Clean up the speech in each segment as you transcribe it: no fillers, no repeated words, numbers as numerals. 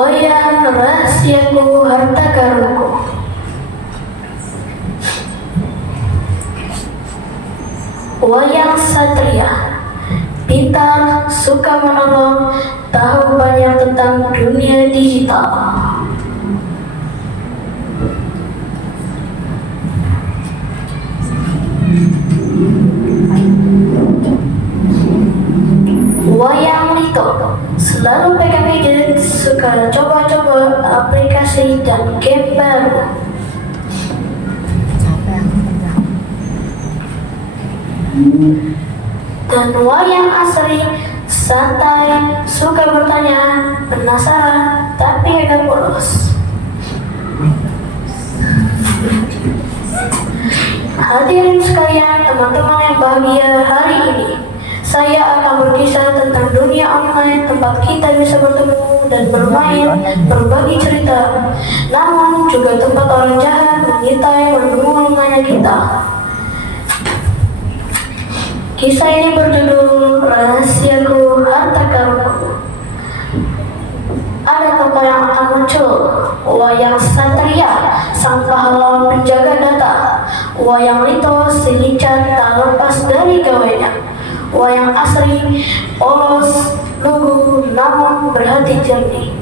Wayang rahasiaku harta karunku. Wayang satria, pintar, suka menolong, tahu banyak tentang dunia digital. Wayang Lito, selalu pegang gadget, suka coba-coba aplikasi dan game baru. Dan wayang asri, santai, suka bertanya, penasaran, tapi agak polos. Hadirin sekalian, teman-teman yang bahagia hari ini, saya akan berkisah tentang dunia online, tempat kita bisa bertemu dan bermain, berbagi cerita, namun juga tempat orang jahat mengintai menunggu maya kita. Kisah ini berjudul Rahasiaku Harta Karunku. Ada tokoh yang akan muncul, wayang satria, sang pahlawan penjaga data, wayang Lito, si lincah tak lepas dari gawainya, wayang asri, polos, lugu, namun berhati jernih.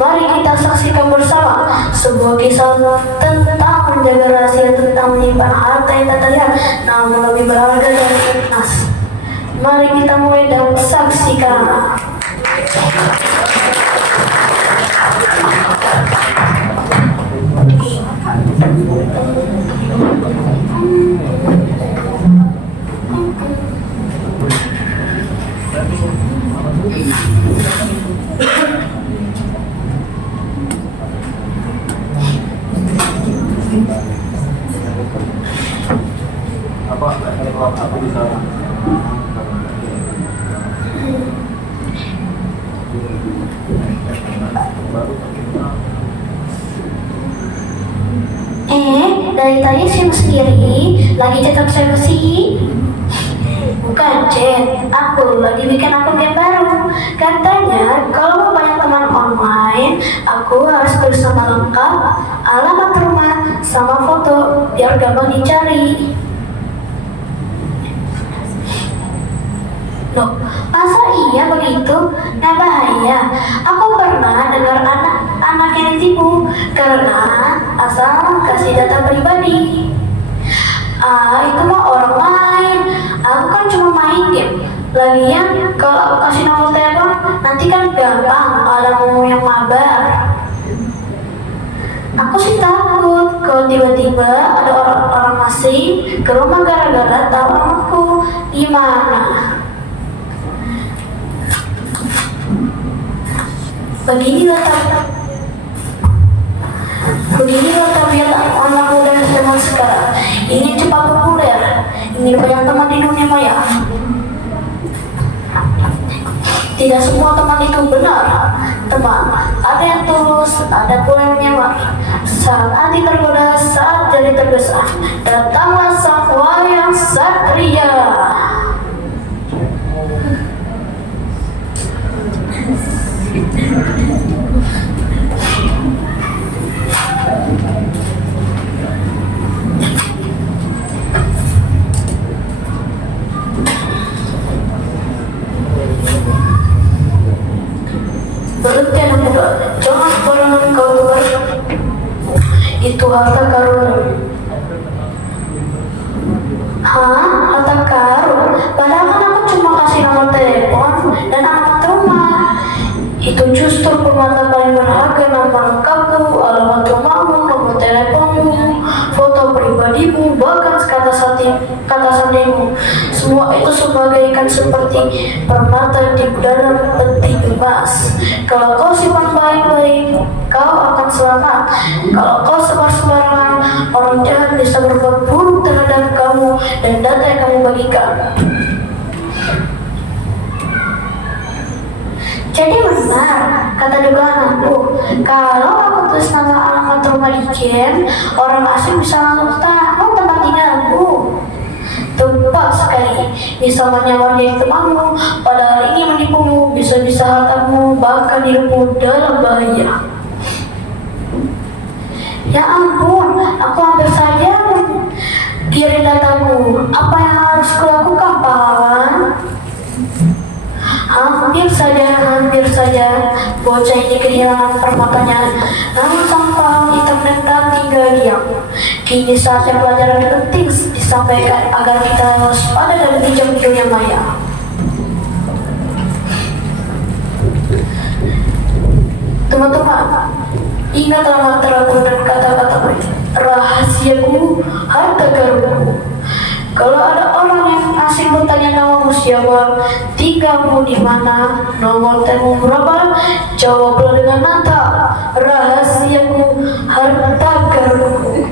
Mari kita saksikan bersama sebuah kisah tentang menjaga rahasia, tentang menyimpan harta yang tak terlihat namun lebih berharga dari emas. Mari kita mulai dan saksikan. Dari tadi saya sendiri lagi cetak siapa sih? Bukan chat, aku lagi bikin akun yang baru. Katanya kalau mau banyak teman online, aku harus tulis nama lengkap, alamat rumah, sama foto biar gampang dicari. Loh, masa iya begitu? Nah bahaya. Aku pernah dengar anak yang ditipu karena asal kasih data pribadi. Itu mah orang lain. Aku kan cuma main game. Lagian kalau aku kasih nomor telepon, nanti kan gampang ada mau yang mabar. Aku sih takut kalau tiba-tiba ada orang asing ke rumah gara-gara tahu namaku. Gimana? Beginilah tabiat anak muda zaman sekarang. Ingin cepat populer, ingin banyak teman di dunia maya. Tidak semua teman itu benar, teman. Ada yang tulus, ada pula yang menyamar. Saat hati tergoda, saat jadi tergesa, datanglah sang wayang satria. Berhenti anak muda, jangan sembarangan kau tuar. Itu harta karun. Hah? Harta karun? Padahal kan aku cuma kasih nomor telepon dan alamat rumah. Itu justru permata paling berharga, nama lengkapmu, alamat rumahmu, nomor teleponmu, foto pribadimu, bahkan kata sandimu. Semua itu sebagaikan seperti permata di dalam peti emas. Kalau kau simpan baik-baik, kau akan selamat. Kalau kau sebar sembarangan, orang jahat bisa berbuat buruk terhadap kamu dan data yang kamu bagikan. Jadi benar, kata dugaan aku, kalau aku tulis nama alamat rumah di game, orang asing bisa langsung tahu tempat tinggalku. Tepat sekali, bisa menyamar jadi temanmu, padahal ini menipumu, bisa-bisa hartamu, bahkan hidupmu dalam bahaya. Ya ampun, aku hampir saja kirim dataku. Apa yang harus kulakukan, pahlawan? Hampir saja bocah ini kehilangan permatanya. Namun sang pahlawan internet dan tinggal diam. Kini saatnya pelajaran penting disampaikan agar kita waspada dan bijak di dunia maya. Teman-teman, ingatlah mantraku dan kata-kata rahasiaku, harta karunku. Kalau ada orang yang asing bertanya namamu siapa, tinggalmu di mana, nomor telepon berapa, jawablah dengan nata, rahasiaku, harta karunku.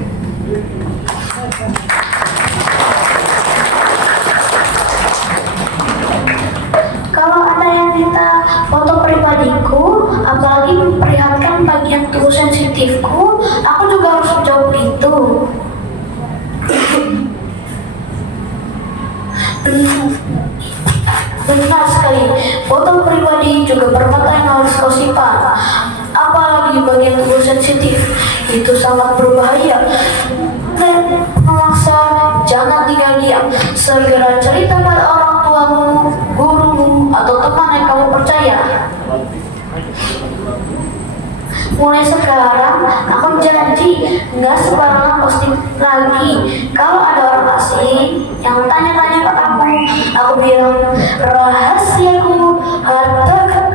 Kalau ada yang minta foto pribadiku, apalagi memperlihatkan bagian tubuh sensitifku, aku juga harus menjawab itu. Benar sekali, foto pribadi juga permata yang harus kau simpan. Apalagi bagian tubuh sensitif, itu sangat berbahaya. Dan memaksa, jangan tinggal diam. Segera cerita pada orang tuamu, gurumu, atau teman yang kamu percaya. Mulai sekarang, aku janji nggak sembarangan posting lagi. Kalau ada orang asing yang tanya-tanya ke aku bilang rahasiaku, hartaku.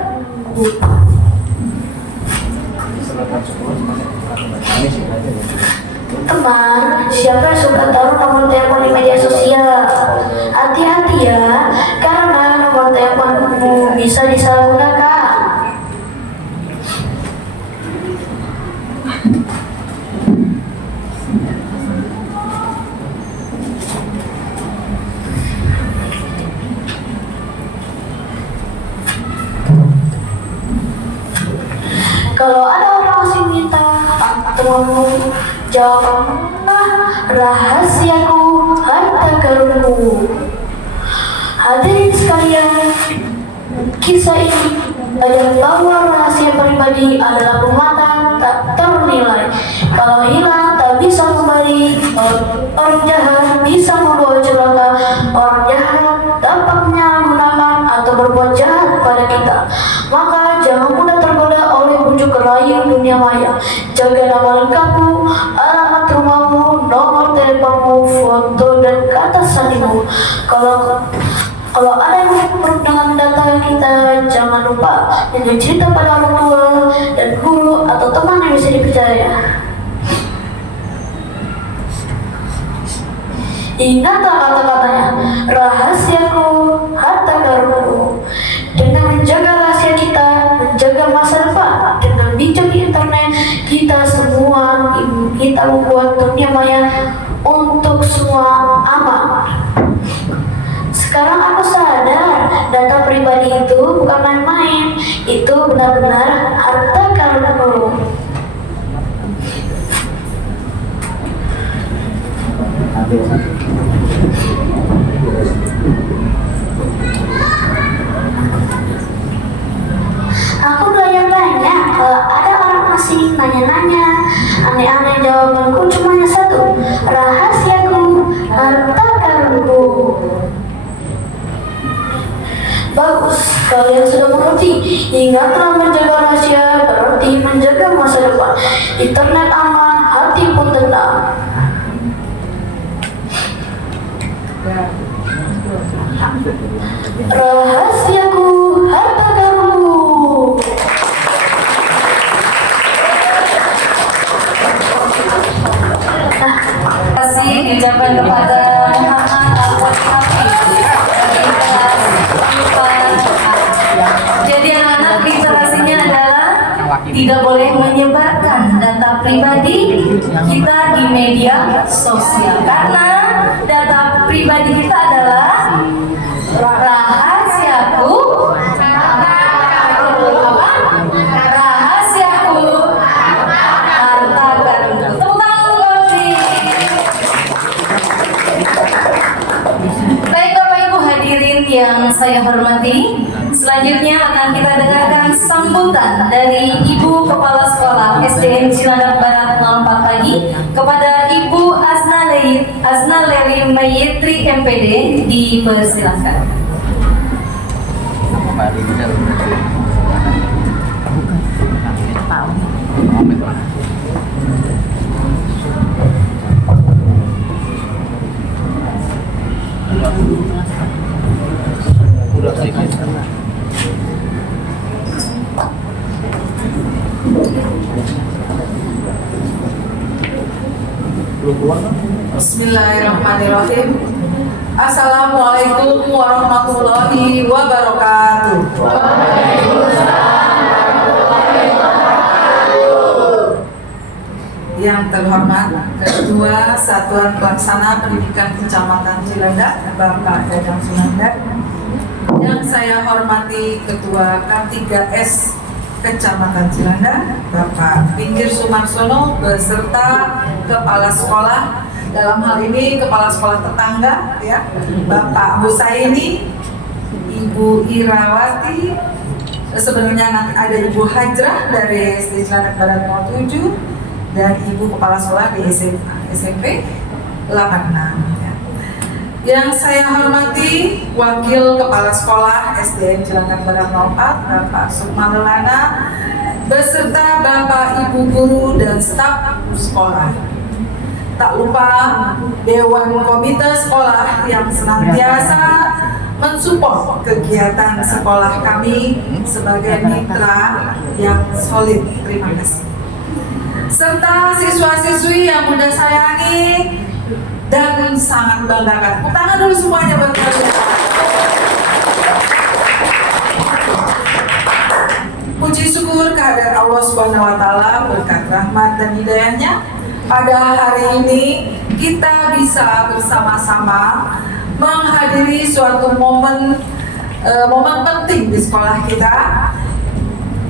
Teman, siapa yang suka taruh nomor telepon di media sosial? Hati-hati ya, karena nomor teleponmu bisa disalahgunakan. Kalau ada orang asing minta temanmu, jawablah rahasiaku, harta karunku. Hadirin sekalian, kisah ini belajar bahwa rahasia pribadi adalah permata tak ternilai. Kalau hilang tak bisa kembali. Orang jahat bisa membawa celaka. Orang jahat dapat menyalahgunakan atau berbuat jahat pada kita. Maka jangan mudah tergoda oleh bujuk rayu dunia maya. Jaga nama lengkapmu, alamat rumahmu, nomor teleponmu, foto dan kata sandimu. Kalau ada yang buruk dengan data kita, jangan lupa menjadi cerita pada orang tua dan guru atau teman yang bisa dipercaya. Ingatlah kata-katanya, rahasiaku, harta karunku. Dengan menjaga rahasia kita, menjaga masa depan, dengan bijak di internet, kita semua, kita membuat dunia maya untuk semua aman. Sekarang aku sadar, data pribadi itu bukan main-main, itu benar-benar harta karunku. Aku belajar banyak. Kalau ada orang asing nanya-nanya, aneh-aneh, jawabanku cuma satu, rahasiaku, harta karunku. Bagus, kalian sudah mengerti. Ingatlah, menjaga rahasia berarti menjaga masa depan. Internet aman, hati pun tenang. Rahasiaku, harta karunku. Terima kasih diucapkan kepada Muhammad Al-Hafiz dari kelas 4A. Jadi anak-anak, literasinya adalah tidak boleh menyebarkan data pribadi kita di media sosial, karena data pribadi kita adalah rahasiaku, rahasiaku, harta karunku. Tepuk tangan untuk Rosi. Baik Bapak Ibu hadirin yang saya hormati, selanjutnya akan kita dengarkan sambutan dari Ibu Kepala Sekolah SDN Cilandak Barat 04 Pagi Asna Leri Mayitri MPD dipersilakan. Bismillahirrahmanirrahim. Assalamualaikum warahmatullahi wabarakatuh. Yang terhormat Ketua Satuan Pelaksana Pendidikan Kecamatan Cilandak, Bapak Dadang Sunandar. Yang saya hormati Ketua K3S Kecamatan Cilandak, Bapak Pinggir Sumarsono beserta Kepala Sekolah, dalam hal ini Kepala Sekolah tetangga, ya, Bapak Husaini, Ibu Irawati, sebenarnya nanti ada Ibu Hajrah dari SD Cilandak Barat 07 dan Ibu Kepala Sekolah di SMP 86. Ya. Yang saya hormati Wakil Kepala Sekolah SDN Cilandak Barat 04, Bapak Sukma Lelana, beserta Bapak Ibu Guru dan staf sekolah. Tak lupa Dewan Komite Sekolah yang senantiasa mensupport kegiatan sekolah kami sebagai mitra yang solid. Terima kasih. Serta siswa-siswi yang Bunda sayangi dan sangat banggakan. Tepuk tangan dulu semuanya buat kalian. Puji syukur kehadirat Allah Subhanahu wa taala, berkat rahmat dan hidayahnya. Pada hari ini kita bisa bersama-sama menghadiri suatu momen penting di sekolah kita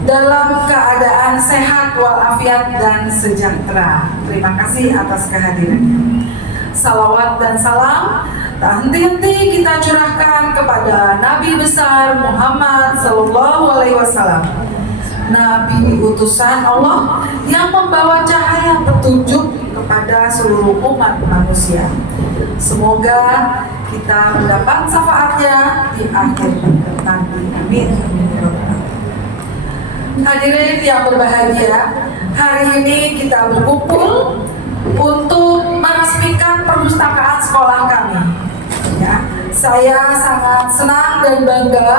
dalam keadaan sehat walafiat dan sejahtera. Terima kasih atas kehadirannya. Salawat dan salam tak henti-henti kita curahkan kepada Nabi besar Muhammad Sallallahu Alaihi Wasallam, Nabi utusan Allah yang membawa cahaya petunjuk kepada seluruh umat manusia. Semoga kita mendapat syafaatnya di akhir nanti. Amin. Hadirin yang berbahagia, hari ini kita berkumpul untuk meresmikan perpustakaan sekolah kami. Ya, saya sangat senang dan bangga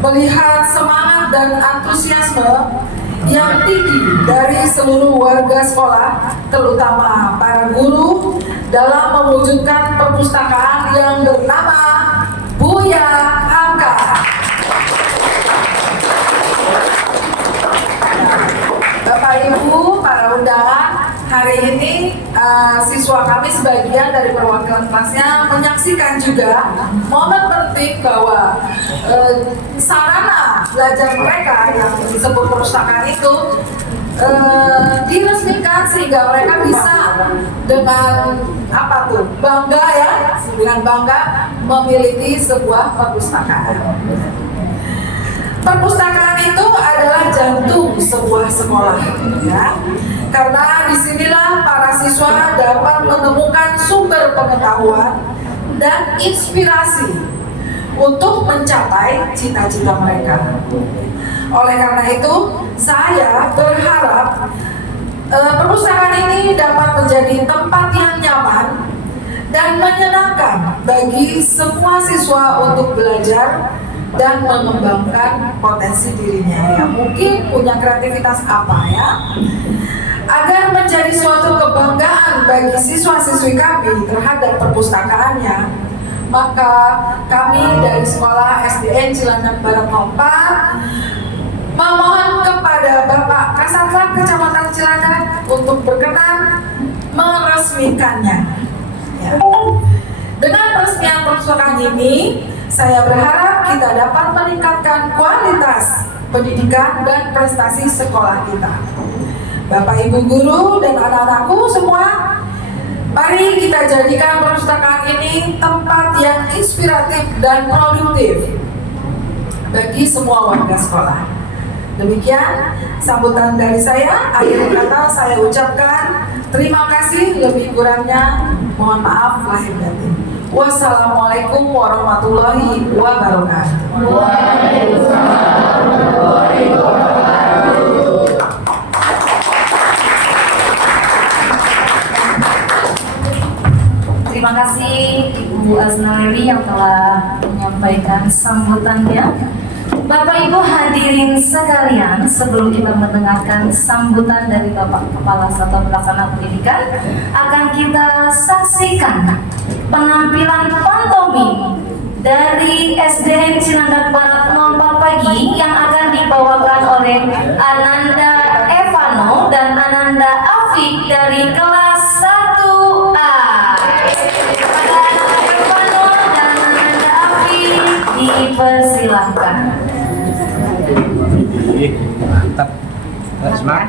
melihat semangat dan antusiasme yang tinggi dari seluruh warga sekolah, terutama para guru, dalam mewujudkan perpustakaan yang bernama Buya Hamka. Bapak Ibu, para undangan, hari ini siswa kami sebagian dari perwakilan kelasnya menyaksikan juga momen penting bahwa sarana belajar mereka yang disebut perpustakaan itu diresmikan sehingga mereka bisa dengan bangga ya, dengan bangga memiliki sebuah perpustakaan. Perpustakaan itu adalah jantung sebuah sekolah, ya. Karena disinilah para siswa dapat menemukan sumber pengetahuan dan inspirasi untuk mencapai cita-cita mereka. Oleh karena itu, saya berharap perpustakaan ini dapat menjadi tempat yang nyaman dan menyenangkan bagi semua siswa untuk belajar dan mengembangkan potensi dirinya, ya. Mungkin punya kreativitas apa, ya, agar menjadi suatu kebanggaan bagi siswa-siswi kami terhadap perpustakaannya. Maka kami dari sekolah SDN Cilandak Barat 04 memohon kepada Bapak Kasatlantas Kecamatan Cilandak untuk berkenan meresmikannya, ya. Dengan peresmian perpustakaan ini, saya berharap kita dapat meningkatkan kualitas pendidikan dan prestasi sekolah kita. Bapak Ibu guru dan anak-anakku semua, mari kita jadikan perpustakaan ini tempat yang inspiratif dan produktif bagi semua warga sekolah. Demikian sambutan dari saya. Akhir kata saya ucapkan Terima kasih, lebih kurangnya mohon maaf lahir batin. Wassalamualaikum warahmatullahi wabarakatuh. Terima kasih Ibu Aznaleri yang telah menyampaikan sambutannya. Bapak Ibu hadirin sekalian, sebelum kita mendengarkan sambutan dari Bapak Kepala Satuan Pelaksana Pendidikan, akan kita saksikan penampilan pantomim dari SDN Cilandak Barat 04 pagi yang akan dibawakan oleh Ananda Evano dan Ananda Afik dari kelas 1A. Kepada Ananda Evano dan Ananda Afik dipersilahkan. Mantap. Semangat.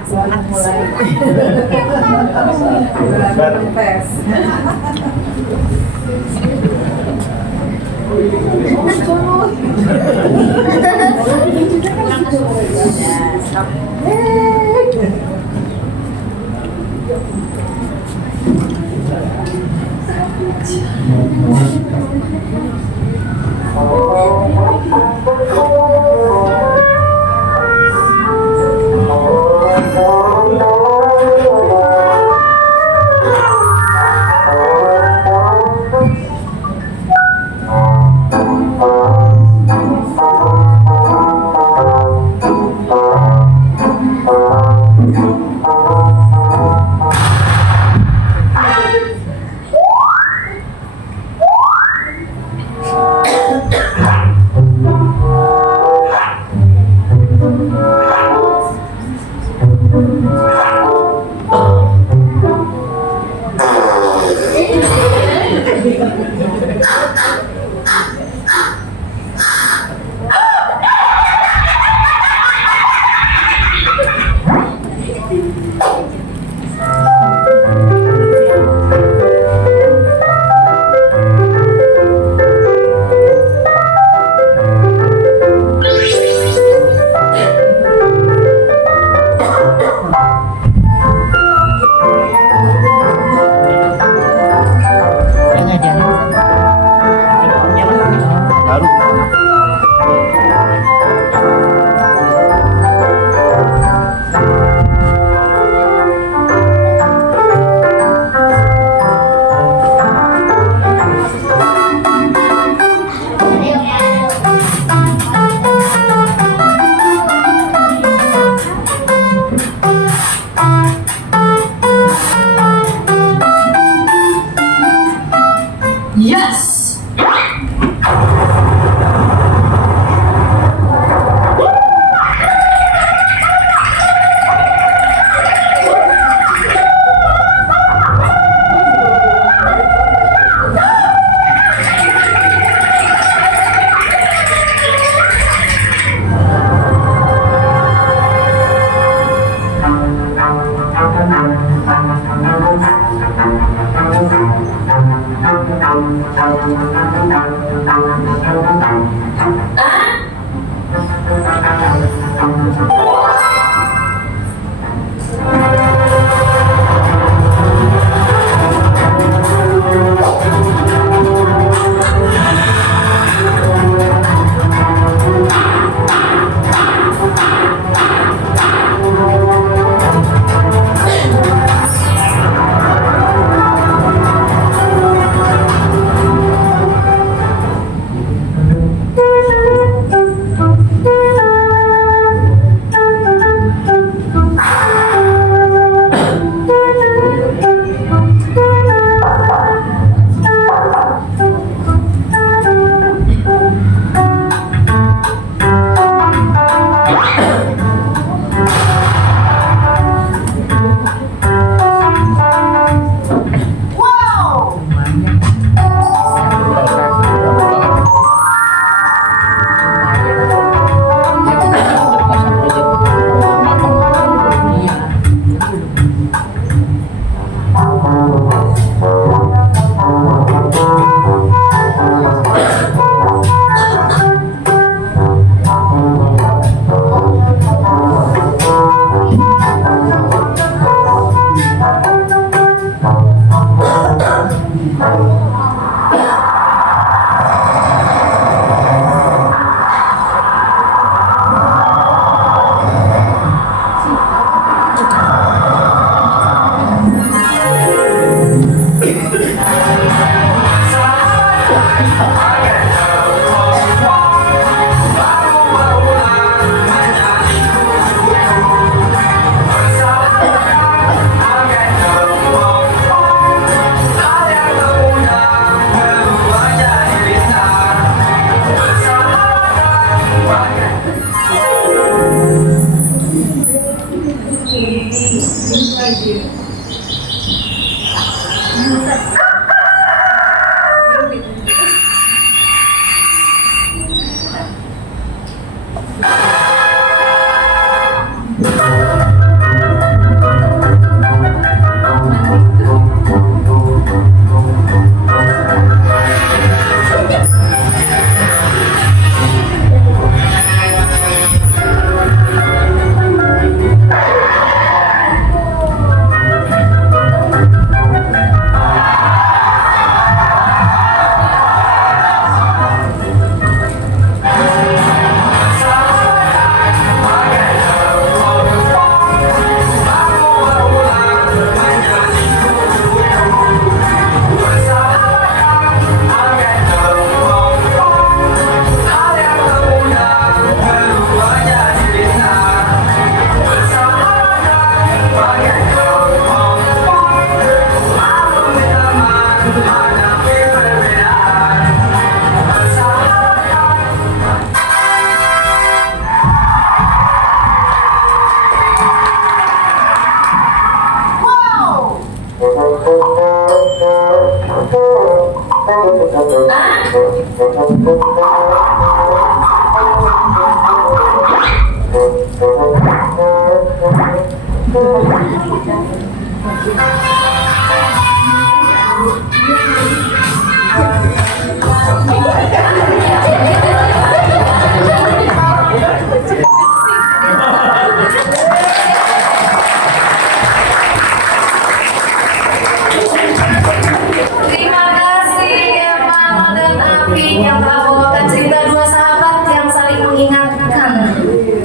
Terima kasih Emma dan Afi yang telah membawakan cerita dua sahabat yang saling mengingatkan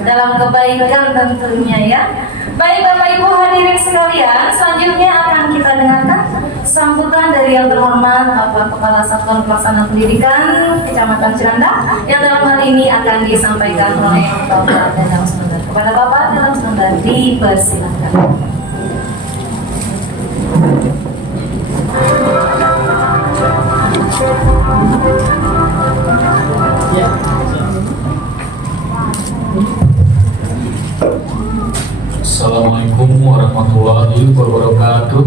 dalam kebaikan tentunya ya. Baik Bapak Ibu hadirin sekalian, selanjutnya akan kita dengarkan sambutan dari yang terhormat Bapak Kepala Satuan Pelaksana Pendidikan Kecamatan Cilandak yang dalam hal ini akan disampaikan oleh Bapak Dadang Sundar. Kepada Bapak Dadang Sundar dipersilakan. Assalamualaikum warahmatullahi wabarakatuh.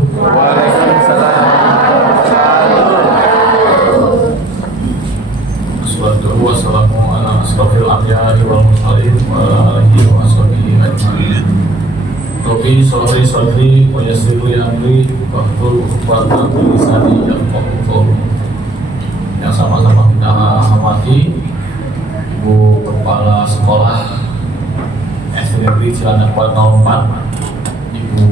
Wassalamu ala asrofil anbiya'i wal mursalin wa alihi wa sahbihi ajma'in. Rabbi sholli sadri wa yassir li amri wahlul 'uqdatam min lisani yafqahu qawli. Yang sama-sama kita hormati Ibu Kepala Sekolah SD Negeri Cilandak 04, Ibu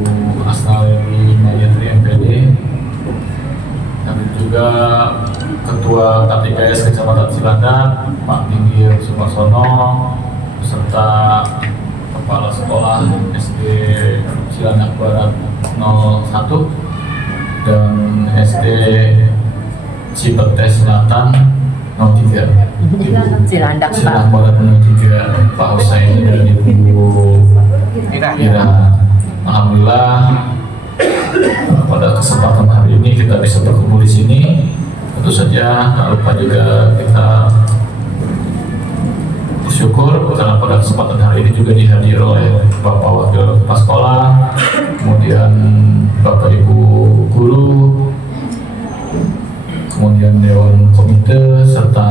Asnawi Mayatri MPD, dan juga Ketua K3S Kecamatan Cilandak Pak Pinggir Sumarsono, beserta Kepala Sekolah SD Cilandak Barat 01 dan SD Cipetes Selatan 03. Cilandak Barat 03, Pak Husain dan Ibu Ira. Alhamdulillah pada kesempatan hari ini kita bisa berkumpul di sini. Tentu saja tak lupa juga kita bersyukur karena pada kesempatan hari ini juga dihadiri oleh Bapak Wakil Kepala Sekolah, kemudian Bapak Ibu Guru, kemudian Dewan Komite serta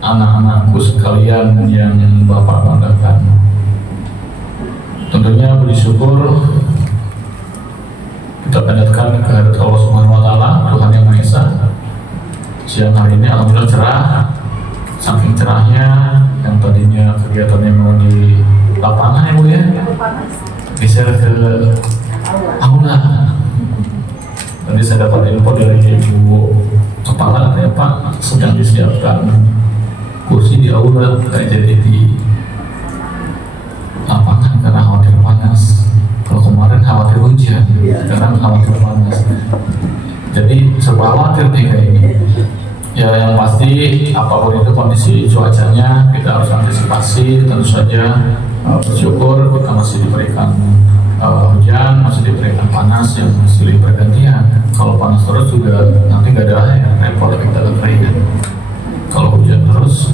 anak-anakku sekalian yang Bapak banggakan. Tentunya bersyukur kita panjatkan kehadirat Allah Subhanahu wa Ta'ala, Tuhan Yang Maha Esa. Siang hari ini alhamdulillah cerah, saking cerahnya yang tadinya kegiatannya mau di lapangan ya Bu ya, geser ke aula. Tadi saya dapat info dari Ibu Kepala, katanya Pak sedang disiapkan kursi di aula, kayak jadi di lapangan karena khawatir panas. Kalau kemarin khawatir hujan, sekarang khawatir panas. Jadi serba khawatir nih kayak ini. Ya yang pasti apapun itu kondisi cuacanya kita harus antisipasi. Tentu saja bersyukur kita masih diberikan hujan, masih diberikan panas yang silih bergantian. Kalau panas terus juga nanti nggak ada air, repot kita kekeringan. Kalau hujan terus,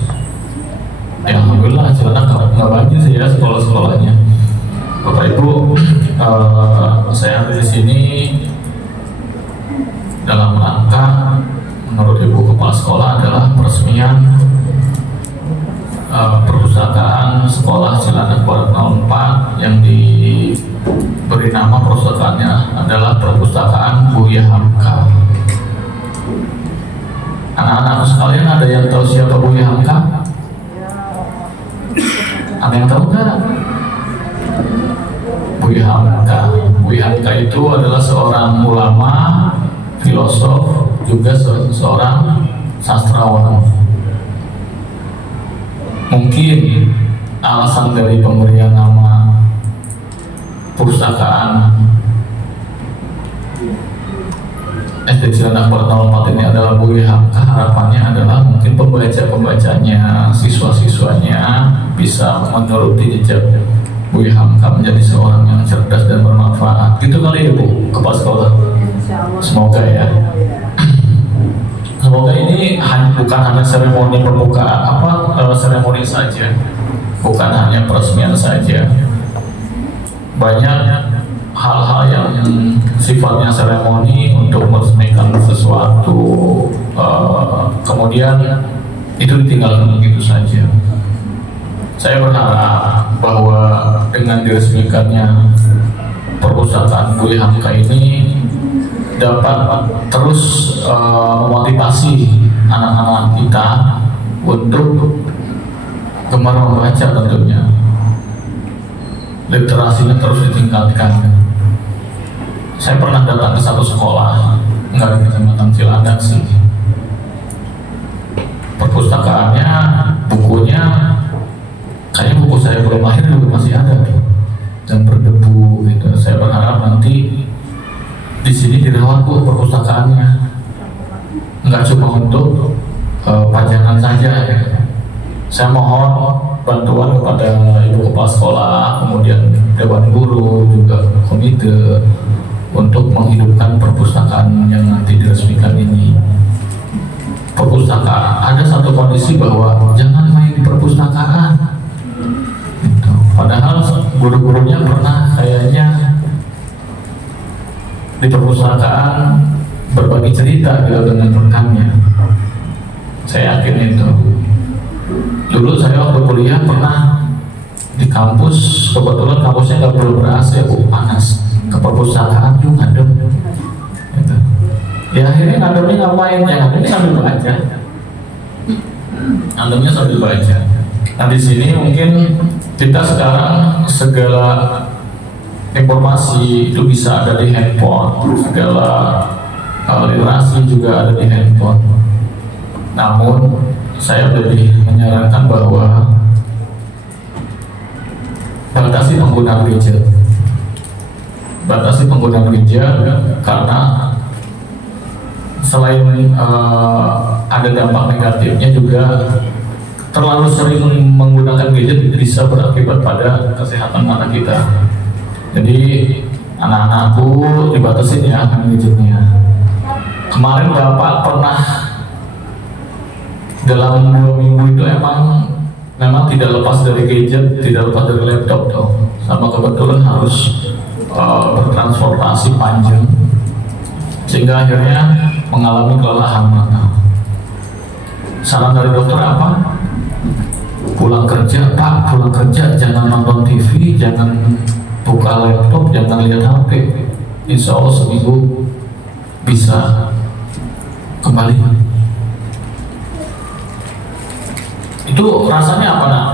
ya alhamdulillah Cilandak nggak banjir sih ya sekolah-sekolahnya. Bapak Ibu, saya ada di sini dalam rangka menurut Ibu Kepala Sekolah adalah peresmian perpustakaan Sekolah Cilandak Barat 04 yang diberi nama perpustakaannya adalah Perpustakaan Buya Hamka. Anak-anak sekalian, ada yang tahu siapa Buya Hamka? Ada yang tahu nggak? Buya Hamka. Buya Hamka itu adalah seorang ulama, filosof, juga seorang sastrawan. Mungkin alasan dari pemberian nama perpustakaan SD Cilandak Barat 04 ini adalah Buya Hamka. Harapannya adalah mungkin pembaca-pembacanya, siswa-siswanya bisa menuruti jejak Buya Hamka menjadi seorang yang cerdas dan bermanfaat. Gitu kali ya Bu Kepala Sekolah. Semoga ya. Semoga ini bukan hanya seremoni pembukaan seremoni saja, bukan hanya peresmian saja. Banyak hal-hal yang sifatnya seremoni untuk untuk meresmikan sesuatu, kemudian itu ditinggalkan begitu saja. Saya berharap bahwa dengan diresmikannya perpustakaan Budi Hamka ini dapat terus memotivasi anak-anak kita untuk gemar membaca tentunya. Literasinya terus ditingkatkan. Saya pernah datang ke satu sekolah, enggak di Kecamatan Cilandak sih. Perpustakaannya, bukunya, kayaknya buku saya belum lahir juga masih ada tuh, dan berdebu gitu. Saya berharap nanti di sini dirawat bu perpustakaannya, enggak cuma untuk pajangan saja. Ya. Saya mohon bantuan kepada ibu kepala sekolah, kemudian dewan guru, juga komite untuk menghidupkan perpustakaan yang nanti diresmikan ini. Perpustakaan, ada satu kondisi bahwa jangan main di perpustakaan. Gitu. Padahal guru-gurunya pernah kayaknya di perpustakaan berbagi cerita gitu dengan rekannya. Saya yakin itu. Dulu saya waktu kuliah pernah di kampus, kebetulan kampusnya nggak perlu ber-AC, panas. Ke perpustakaan juga ngadem. Gitu. Ya akhirnya ngademnya ngapain? Ya ngademnya sambil baca. Ngademnya sambil baca. Nah di sini mungkin kita sekarang segala informasi itu bisa ada di handphone, segala literasi juga ada di handphone. Namun saya lebih menyarankan bahwa batasi penggunaan gadget. Batasi penggunaan gadget karena selain ada dampak negatifnya juga terlalu sering menggunakan gadget bisa berakibat pada kesehatan mata kita. Jadi anak-anakku dibatasin ya gadgetnya. Kemarin Bapak pernah dalam 2 minggu itu memang tidak lepas dari gadget, tidak lepas dari laptop dong. Sama kebetulan harus bertransportasi panjang sehingga akhirnya mengalami kelelahan mata. Saran dari dokter apa? Pulang kerja, Pak, pulang kerja jangan nonton TV, jangan buka laptop, jangan lihat HP. Insya Allah seminggu bisa kembali. Itu rasanya apa nak?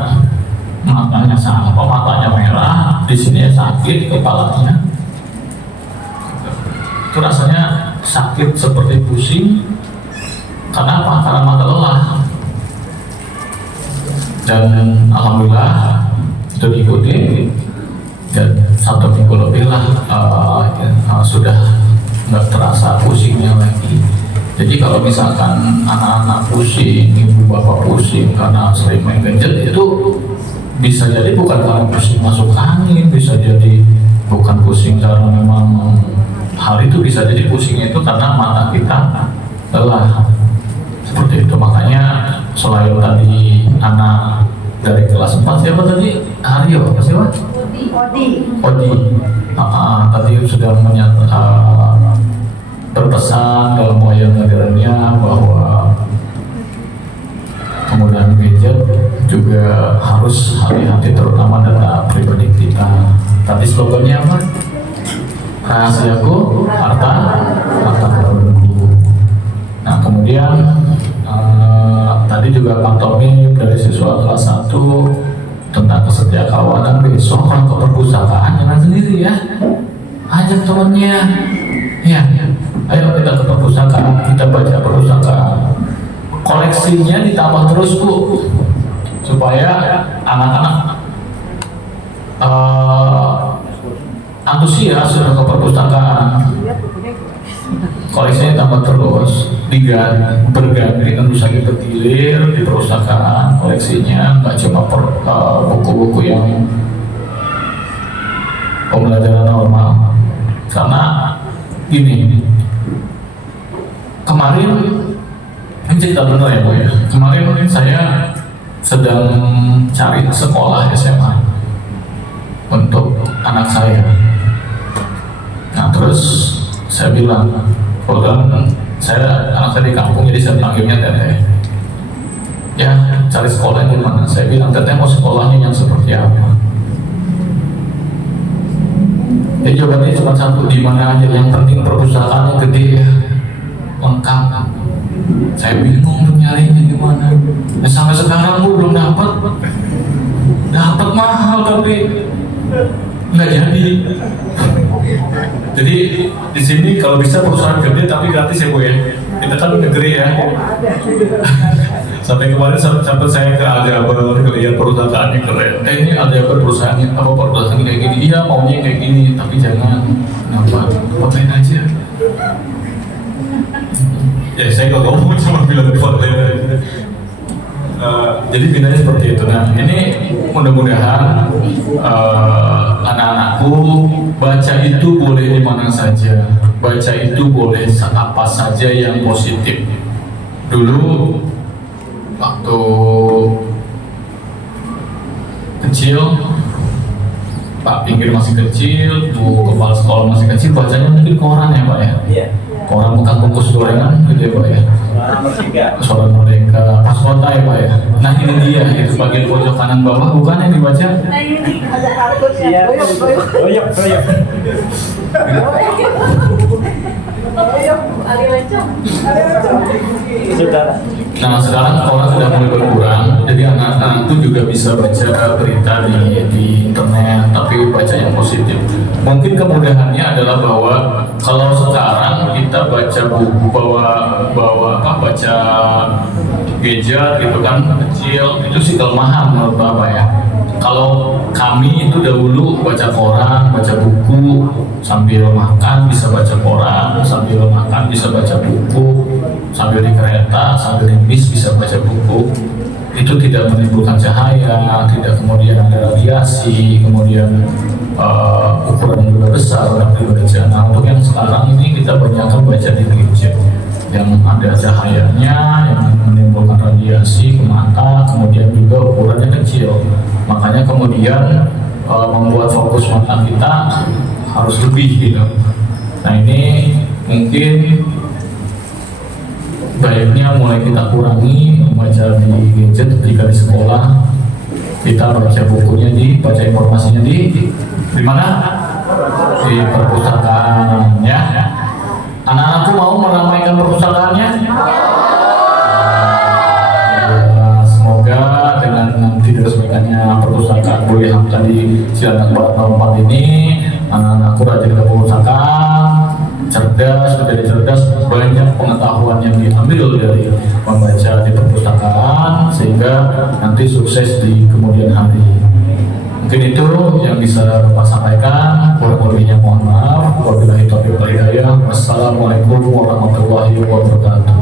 Matanya matanya merah, di sini sakit kepalanya. Itu rasanya sakit seperti pusing. Karena apa? Karena mata lelah. Dan alhamdulillah itu diikuti dan 1 minggu lebih lah sudah nggak terasa pusingnya lagi. Jadi kalau misalkan anak-anak pusing, ibu bapak pusing karena sering main gadget, itu bisa jadi bukan karena pusing masuk angin, bisa jadi bukan pusing karena memang hal itu, bisa jadi pusingnya itu karena mata kita lelah. Seperti itu, makanya selain tadi anak dari kelas 4, siapa tadi? Aryo, apa siapa? Odi. Tadi sudah berpesan dalam wayang modernnya bahwa penggunaan gadget juga harus hati-hati, terutama data pribadi kita. Tadi slogannya apa? Rahasiaku, harta karunku. Nah kemudian tadi juga Pak Tommy dari siswa kelas 1 tentang kesetiakawanan. Besok kalau ke perpustakaan jangan sendiri ya, ajak temannya ya. Ayo kita ke perpustakaan, kita baca perpustakaan. Koleksinya ditambah terus Bu, supaya anak-anak antusias sudah ke perpustakaan. Koleksinya tambah terus, berganti tentu saja bergilir di perpustakaan. Koleksinya nggak cuma buku-buku yang pembelajaran normal, karena gini, kemarin ini cerita benar ya Bu ya. Kemarin saya sedang cari sekolah SMA untuk anak saya. Nah terus saya bilang, Kebetulan anak saya di kampung, jadi saya panggilnya teteh. Ya, cari sekolah yang gimana? Saya bilang, teteh mau sekolahnya yang seperti apa? Ya jawabannya cuma satu, di mana aja, yang penting perpustakaannya gede ya, lengkap. Saya bingung untuk nyarinya di mana. Nah, sampai sekarang gue belum dapat mahal tapi nggak jadi. Jadi di sini kalau bisa perusahaan gede tapi gratis ya Bu ya. Kita kan negeri ya. Sampai kemarin sampai saya ke Aljabar, lihat perusahaannya keren. Ini Aljabar perusahaannya apa, perusahaan kayak gini? Iya maunya kayak gini, tapi jangan. Kenapa? Pakai aja. Ya saya nggak ngomong, cuma bilang pakai aja. Jadi bidanya seperti itu. Nah ini mudah-mudahan anak-anakku baca itu boleh di mana saja, baca itu boleh apa saja yang positif. Dulu waktu kecil, Pak Pinggir masih kecil, Bu Kepala Sekolah masih kecil, bacanya mungkin koran ya Pak ya? Iya. Koran bekas bungkus gorengan gitu ya Pak ya? Suara Merdeka, Pas Kota ya Pak ya? Nah ini dia, itu bagian pojok kanan bawah, bukan yang dibaca? Nah ini Ada kartusnya. Goyok. Nah sekarang orang sudah mulai berkurang, jadi anak-anak itu juga bisa baca berita di internet, tapi baca yang positif. Mungkin kemudahannya adalah bahwa kalau sekarang kita baca buku, baca gadget gitu kan kecil, itu sih kelemahan menurut Bapak ya. Kalau kami itu dahulu baca koran, baca buku, sambil makan bisa baca koran, sambil makan bisa baca buku, sambil di kereta, sambil di bis bisa baca buku. Itu tidak menimbulkan cahaya, tidak kemudian ada radiasi, kemudian ukuran juga besar untuk dibaca. Nah untuk yang sekarang ini kita banyakkan baca di gadget yang ada cahayanya, yang menimbulkan radiasi ke mata, kemudian juga ukurannya kecil. Makanya kemudian membuat fokus mata kita harus lebih gitu. Nah ini mungkin baiknya mulai kita kurangi membaca di gadget jika di sekolah. Kita baca bukunya baca informasinya di mana? Di perpustakaan ya. Anak-anakku mau meramaikan perpustakaannya? Semoga dengan nanti diresmikannya perpustakaan Buya Hamzah di Cilandak Barat 4 ini, anak-anakku rajin ke perpustakaan, cerdas, menjadi cerdas, banyak pengetahuan yang diambil dari membaca di perpustakaan, sehingga nanti sukses di kemudian hari. Mungkin itu yang bisa Bapak sampaikan. Kurang lebihnya mohon maaf. Wabillahi taufiq wal hidayah. Wassalamualaikum warahmatullahi wabarakatuh.